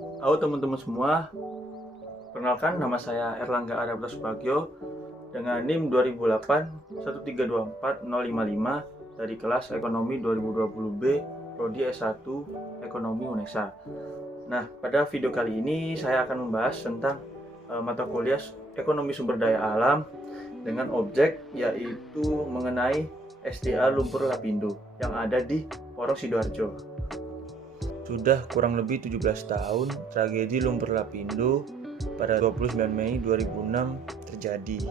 Halo teman-teman semua, perkenalkan nama saya Erlangga Arabda Subagio dengan NIM 2008 1324055 dari kelas Ekonomi 2020B Prodi S1 Ekonomi UNESA. Nah, pada video kali ini saya akan membahas tentang mata kuliah Ekonomi Sumber Daya Alam dengan objek yaitu mengenai SDA Lumpur Lapindo yang ada di Porong Sidoarjo. Sudah kurang lebih 17 tahun tragedi Lumpur Lapindo pada 29 Mei 2006 terjadi.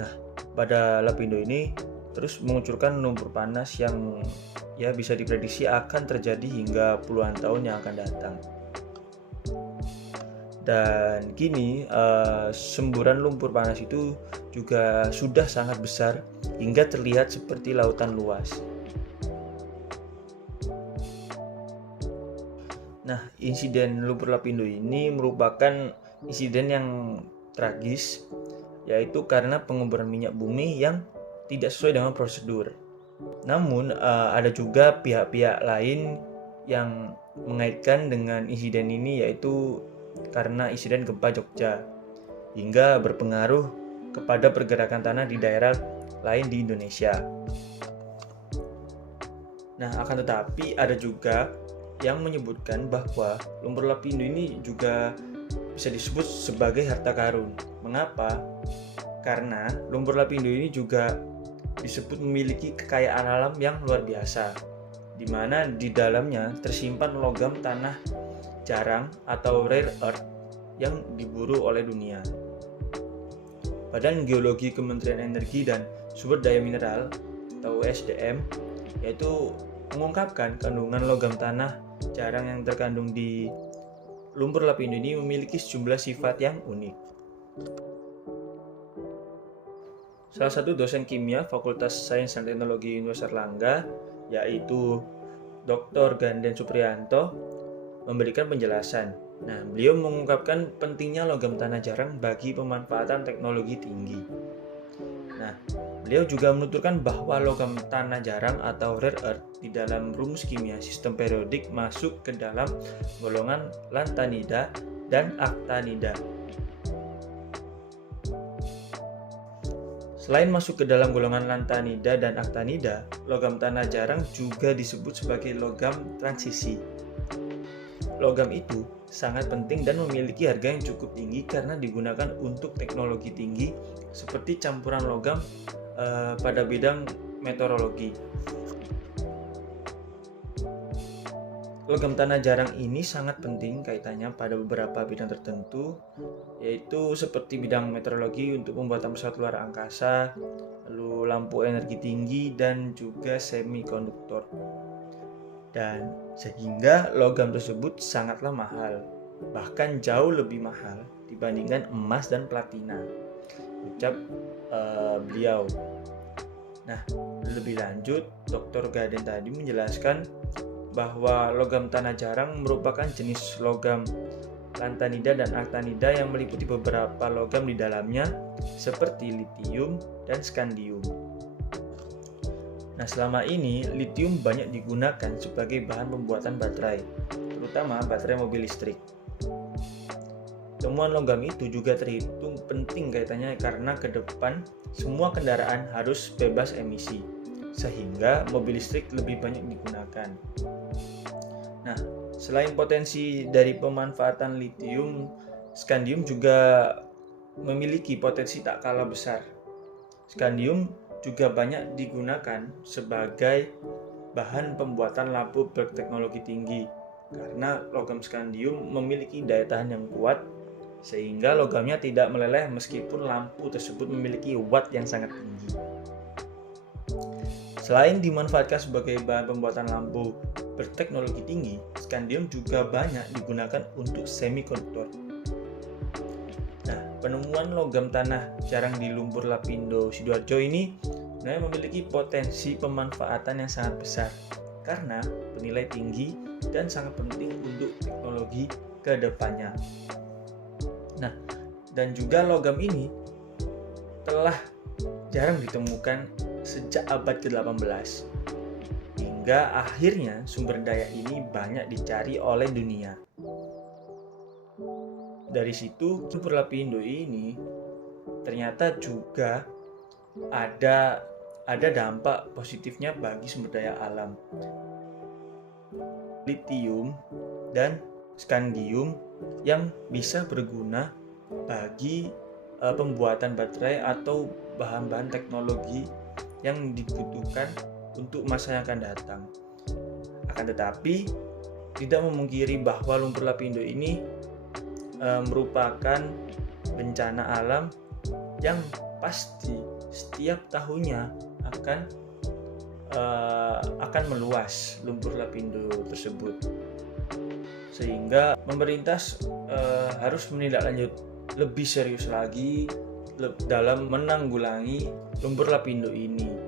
Nah, pada Lapindo ini terus mengucurkan lumpur panas yang bisa diprediksi akan terjadi hingga puluhan tahun yang akan datang. Dan kini semburan lumpur panas itu juga sudah sangat besar hingga terlihat seperti lautan luas. Nah, insiden lumpur Lapindo ini merupakan insiden yang tragis, yaitu karena penguburan minyak bumi yang tidak sesuai dengan prosedur. Namun, ada juga pihak-pihak lain yang mengaitkan dengan insiden ini, yaitu karena insiden gempa Jogja, hingga berpengaruh kepada pergerakan tanah di daerah lain di Indonesia. Nah, akan tetapi ada juga yang menyebutkan bahwa lumpur Lapindo ini juga bisa disebut sebagai harta karun. Mengapa? Karena lumpur Lapindo ini juga disebut memiliki kekayaan alam yang luar biasa, di mana di dalamnya tersimpan logam tanah jarang atau rare earth yang diburu oleh dunia. Badan Geologi Kementerian Energi dan Sumber Daya Mineral atau SDM yaitu mengungkapkan kandungan logam tanah jarang yang terkandung di lumpur Lapindo ini memiliki sejumlah sifat yang unik. Salah satu dosen kimia Fakultas Sains dan Teknologi Universitas Erlangga, yaitu Dr. Ganden Supriyanto, memberikan penjelasan. Nah, beliau mengungkapkan pentingnya logam tanah jarang bagi pemanfaatan teknologi tinggi. Nah, beliau juga menuturkan bahwa logam tanah jarang atau rare earth di dalam rumus kimia sistem periodik masuk ke dalam golongan lantanida dan actinida. Selain masuk ke dalam golongan lantanida dan actinida, logam tanah jarang juga disebut sebagai logam transisi. Logam itu sangat penting dan memiliki harga yang cukup tinggi karena digunakan untuk teknologi tinggi seperti campuran logam pada bidang meteorologi. Logam tanah jarang ini sangat penting kaitannya pada beberapa bidang tertentu, yaitu seperti bidang meteorologi untuk pembuatan pesawat luar angkasa, lalu lampu energi tinggi, dan juga semikonduktor. Dan sehingga logam tersebut sangatlah mahal, bahkan jauh lebih mahal dibandingkan emas dan platina, ucap beliau. Nah, lebih lanjut, Dr. Gaden tadi menjelaskan bahwa logam tanah jarang merupakan jenis logam lantanida dan actinida yang meliputi beberapa logam di dalamnya seperti litium dan skandium. Nah, selama ini litium banyak digunakan sebagai bahan pembuatan baterai, terutama baterai mobil listrik. Temuan logam itu juga terhitung penting kaitannya karena ke depan semua kendaraan harus bebas emisi, sehingga mobil listrik lebih banyak digunakan. Nah, selain potensi dari pemanfaatan litium, skandium juga memiliki potensi tak kalah besar. Skandium juga banyak digunakan sebagai bahan pembuatan lampu berteknologi tinggi karena logam skandium memiliki daya tahan yang kuat sehingga logamnya tidak meleleh meskipun lampu tersebut memiliki watt yang sangat tinggi. Selain dimanfaatkan sebagai bahan pembuatan lampu berteknologi tinggi, skandium juga banyak digunakan untuk semikonduktor. Nah, penemuan logam tanah jarang di lumpur Lapindo Sidoarjo ini sebenarnya memiliki potensi pemanfaatan yang sangat besar karena bernilai tinggi dan sangat penting untuk teknologi ke depannya. Nah, dan juga logam ini telah jarang ditemukan sejak abad ke-18 hingga sehingga akhirnya sumber daya ini banyak dicari oleh dunia. Dari situ lumpur lapindo ini ternyata juga ada dampak positifnya bagi sumber daya alam. Litium dan skandium yang bisa berguna bagi pembuatan baterai atau bahan-bahan teknologi yang dibutuhkan untuk masa yang akan datang. Akan tetapi tidak memungkiri bahwa lumpur lapindo ini merupakan bencana alam yang pasti setiap tahunnya akan meluas lumpur lapindo tersebut, sehingga pemerintah harus menindaklanjuti lebih serius lagi dalam menanggulangi lumpur lapindo ini.